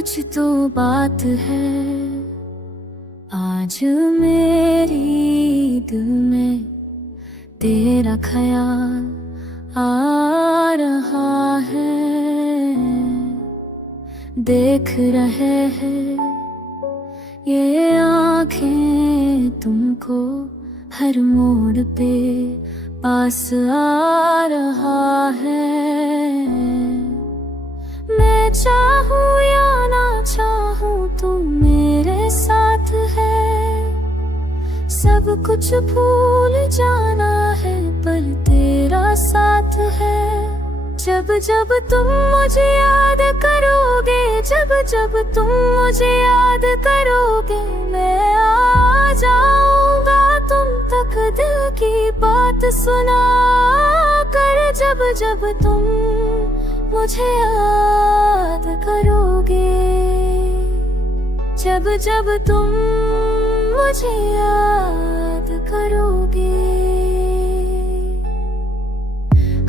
कुछ तो बात है आज मेरी दिल में तेरा ख्याल आ रहा है। देख रहे हैं ये आँखें तुमको हर मोड़ पे पास आ रहा है। मैं चाहूँ या ना चाहूँ तुम मेरे साथ है। सब कुछ भूल जाना है पर तेरा साथ है। जब जब तुम मुझे याद करोगे, जब जब तुम मुझे याद करोगे, मैं आ जाऊंगा तुम तक दिल की बात सुना कर। जब जब तुम मुझे याद करोगे, जब जब तुम मुझे याद करोगे।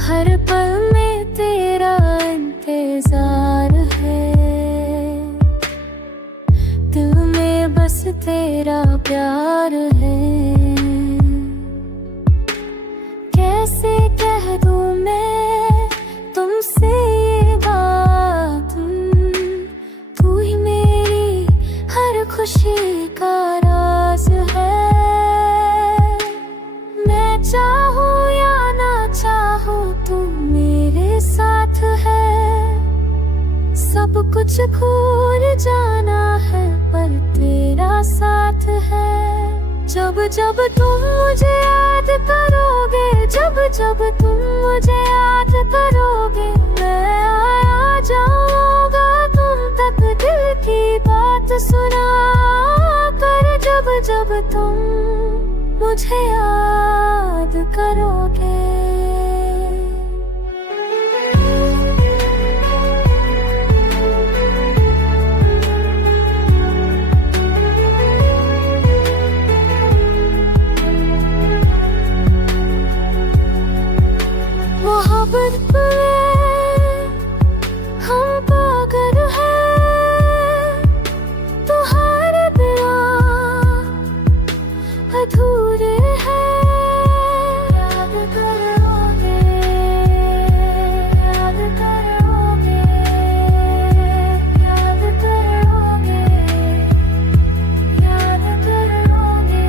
हर पल में तेरा इंतजार है, दिल में बस तेरा प्यार है। कैसे कह दूं मैं तुमसे ये बात, तू ही मेरी हर खुशी का राज है। मैं चाहूँ या ना चाहूँ तुम मेरे साथ है। सब कुछ भूल जाना है पर तेरा साथ है। जब जब तुम मुझे याद करोगे, जब जब तुम मुझे याद करोगे, मैं आ जाऊंगा तुम तक दिल की बात सुना कर। जब जब तुम मुझे याद करोगे। मोहब्बत पे हम पागल हैं, तुम्हारे बिना अधूरे हैं। याद करोगे, याद करोगे, याद करोगे, याद करोगे।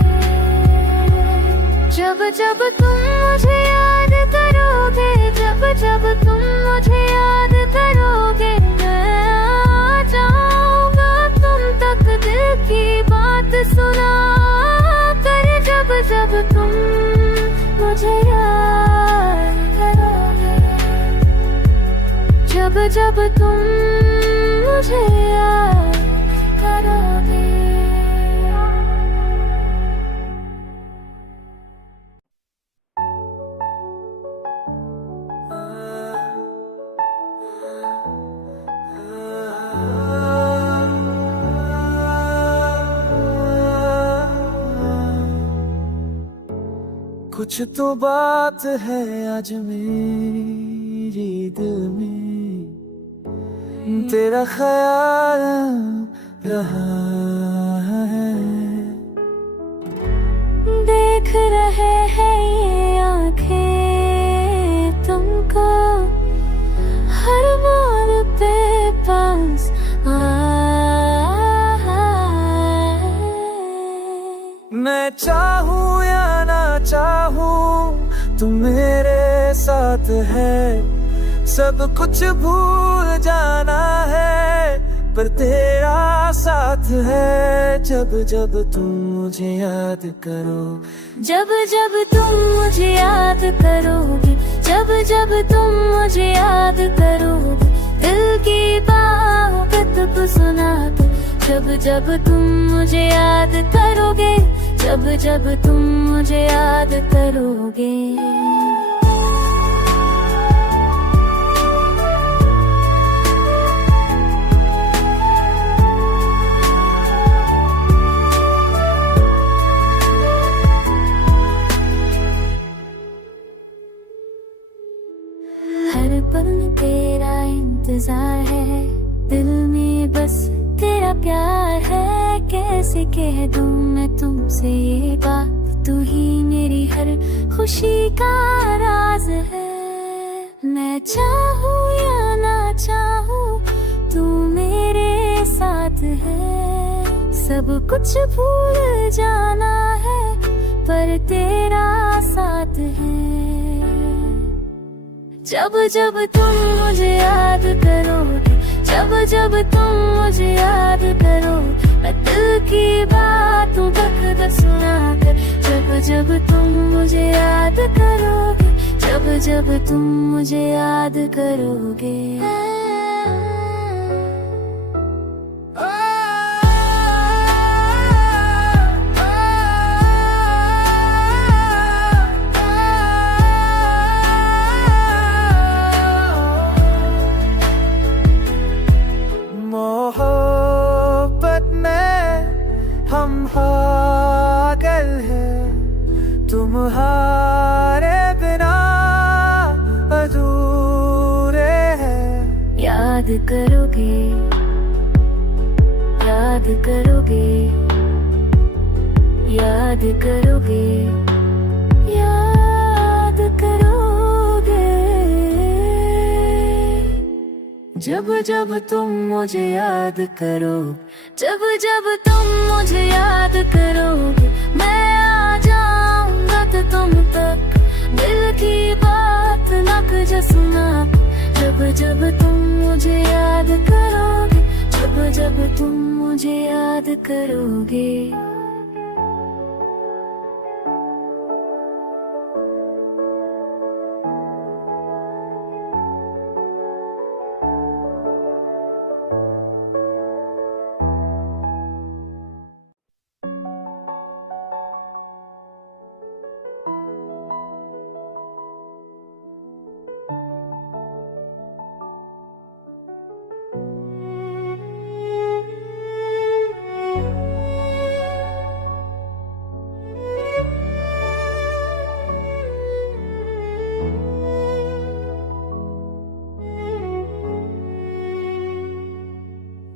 जब जब तुम मुझे याद करोगे, जब जब तुम मुझे याद करोगे, मैं आ जाऊंगा तुम तक दिल की बात सुना कर। जब जब तुम मुझे याद करोगे, जब जब तुम मुझे याद करोगे। कुछ तो बात है आज मेरी दिल में, तेरा ख्याल रहा है। देख रहे हैं ये आँखें तुमको हर मोड़ पे पास मैं चाहूँ या ना चाहूँ तुम मेरे साथ है। सब कुछ भूल जाना है पर तेरा साथ है। जब जब तुम मुझे याद करो, जब जब तुम मुझे याद करोगे, जब जब तुम मुझे याद करोगे, दिल की बाहों पे तुम सुना दो। जब जब तुम मुझे याद करोगे, जब जब तुम मुझे याद करोगे। हर पल तेरा इंतजार है, दिल में बस प्यार है कैसे कह दूं मैं तुमसे ये बात, तू ही मेरी हर खुशी का राज है। मैं चाहूं या ना चाहूं तू मेरे साथ है, सब कुछ भूल जाना है पर तेरा साथ है। जब जब तुम मुझे याद करोगे, जब जब तुम मुझे याद करो, मैं दिल की बातों तक सुना कर। जब जब तुम मुझे याद करोगे, जब जब तुम मुझे याद करोगे। मोहब्बत में हम पागल हैं, तुम्हारे बिना अधूरे हैं। याद करोगे, याद करोगे, याद करोगे, याद करोगे। जब जब तुम मुझे याद करो, जब जब तुम मुझे याद करोगे, मैं आ जाऊंगा तो तुम तक, दिल की बात नक सुना। जब जब तुम मुझे याद करोगे, जब जब तुम मुझे याद करोगे।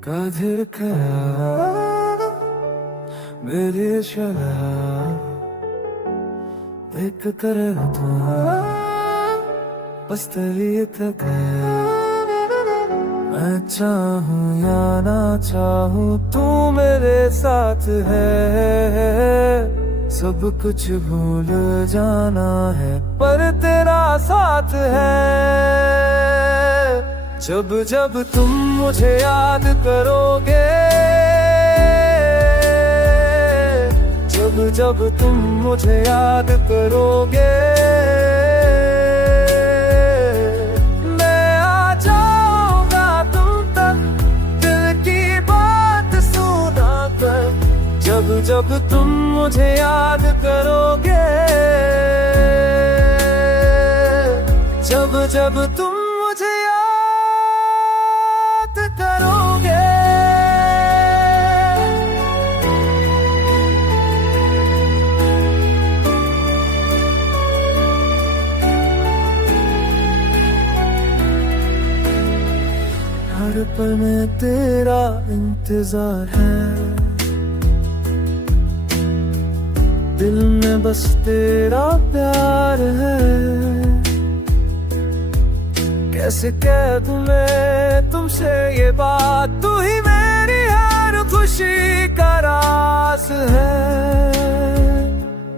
कादिर करा मेरी शराब एक कर तू बस तेरी तक है। मैं चाहूं या ना चाहूं तू मेरे साथ है, सब कुछ भूल जाना है पर तेरा साथ है। जब जब तुम मुझे याद करोगे, जब जब तुम मुझे याद करोगे, मैं आ जाऊंगा तुम तक, दिल की बात सुना कर। जब जब तुम मुझे याद करोगे, जब जब तुम मुझे याद करोगे। हर पल में तेरा इंतजार है, दिल में बस तेरा प्यार है। कैसे कह दूं मैं तुमसे ये बात, तू ही मेरी हर खुशी का राज है।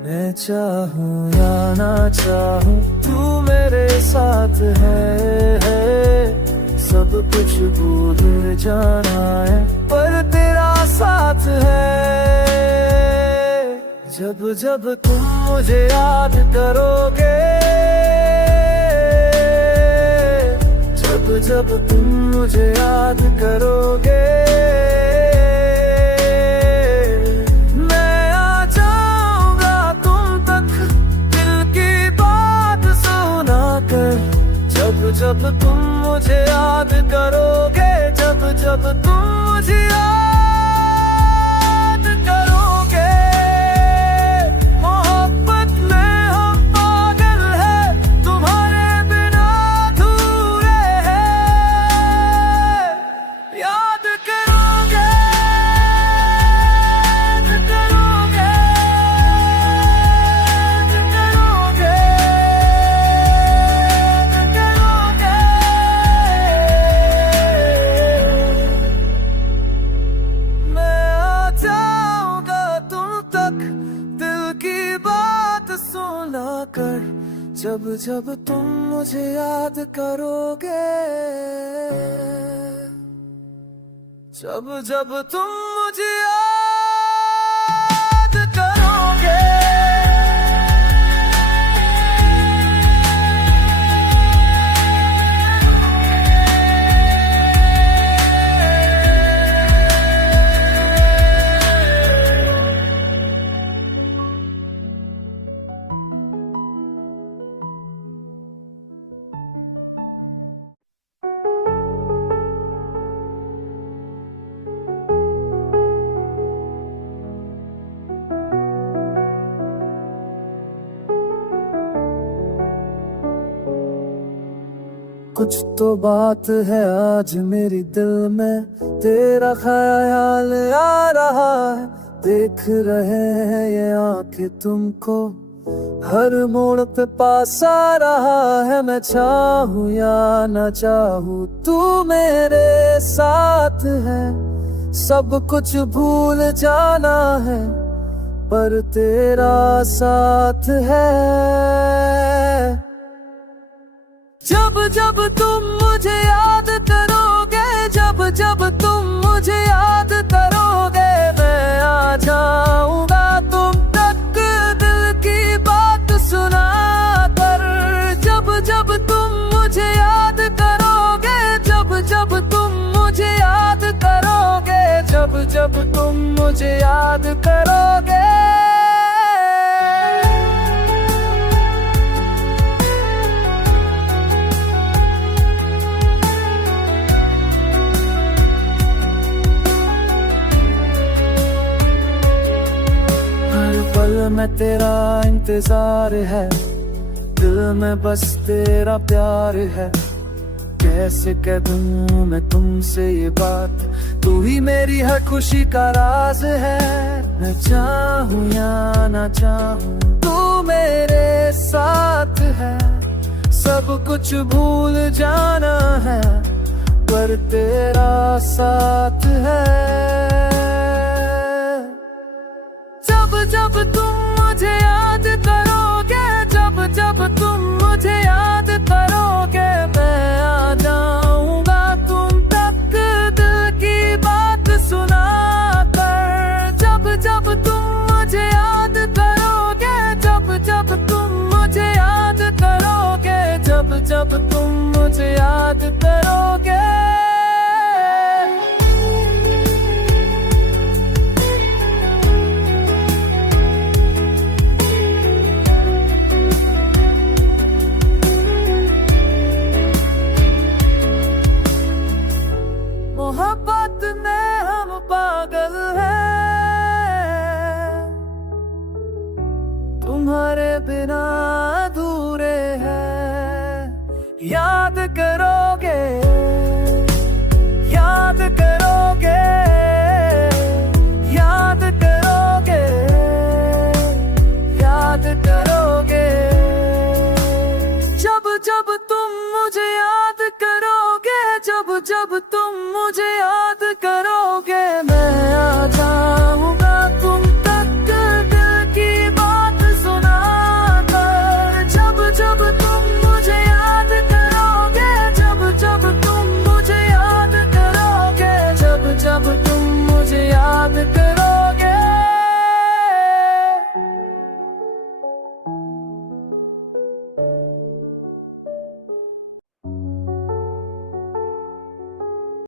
मैं चाहूं या ना चाहूं तू मेरे साथ है, सब कुछ भूल जाना है पर तेरा साथ है। जब जब तुम मुझे याद करोगे, जब जब तुम मुझे याद करोगे, मैं आ जाऊंगा तुम तक, दिल की बात सुना कर। जब जब तुम मुझे याद करोगे, जब जब तुम मुझे याद करोगे। मोहब्बत में हम पागल हैं, तुम्हारे बिना अधूरे हैं। याद करोगे। कर, जब जब तुम मुझे याद करोगे, जब जब तुम मुझे याद करोगे। कुछ तो बात है आज मेरी दिल में, तेरा ख्याल आ रहा है। देख रहे हैं ये आंखें तुमको, हर मोड़ पे पास आ रहा है। मैं चाहूं या ना चाहूं तू मेरे साथ है। सब कुछ भूल जाना है पर तेरा साथ है। जब जब तुम मुझे याद करोगे, जब जब तुम मुझे याद करोगे, मैं आ जाऊंगा तुम तक दिल की बात सुना कर। जब जब तुम मुझे याद करोगे, जब जब तुम मुझे याद करोगे, जब जब तुम मुझे याद करोगे। में तेरा इंतजार है, दिल में बस तेरा प्यार है। कैसे कह दूं मैं तुमसे ये बात, तू ही मेरी हर खुशी का राज है। मैं चाहूं या ना चाहूं तू मेरे साथ है। सब कुछ भूल जाना है पर तेरा साथ है। जब जब तुम मुझे याद करोगे, जब जब तुम मुझे याद करोगे, मैं आ जाऊंगा तुम तक दिल की बात सुना कर। जब जब तुम मुझे याद करोगे, जब जब तुम मुझे याद करोगे, जब जब तुम मुझे याद करोगे। मोहब्बत में हम पागल हैं, तुम्हारे बिना अधूरे हैं। याद करोगे, याद करोगे, याद करोगे, याद करोगे। जब जब तुम मुझे याद करोगे, जब जब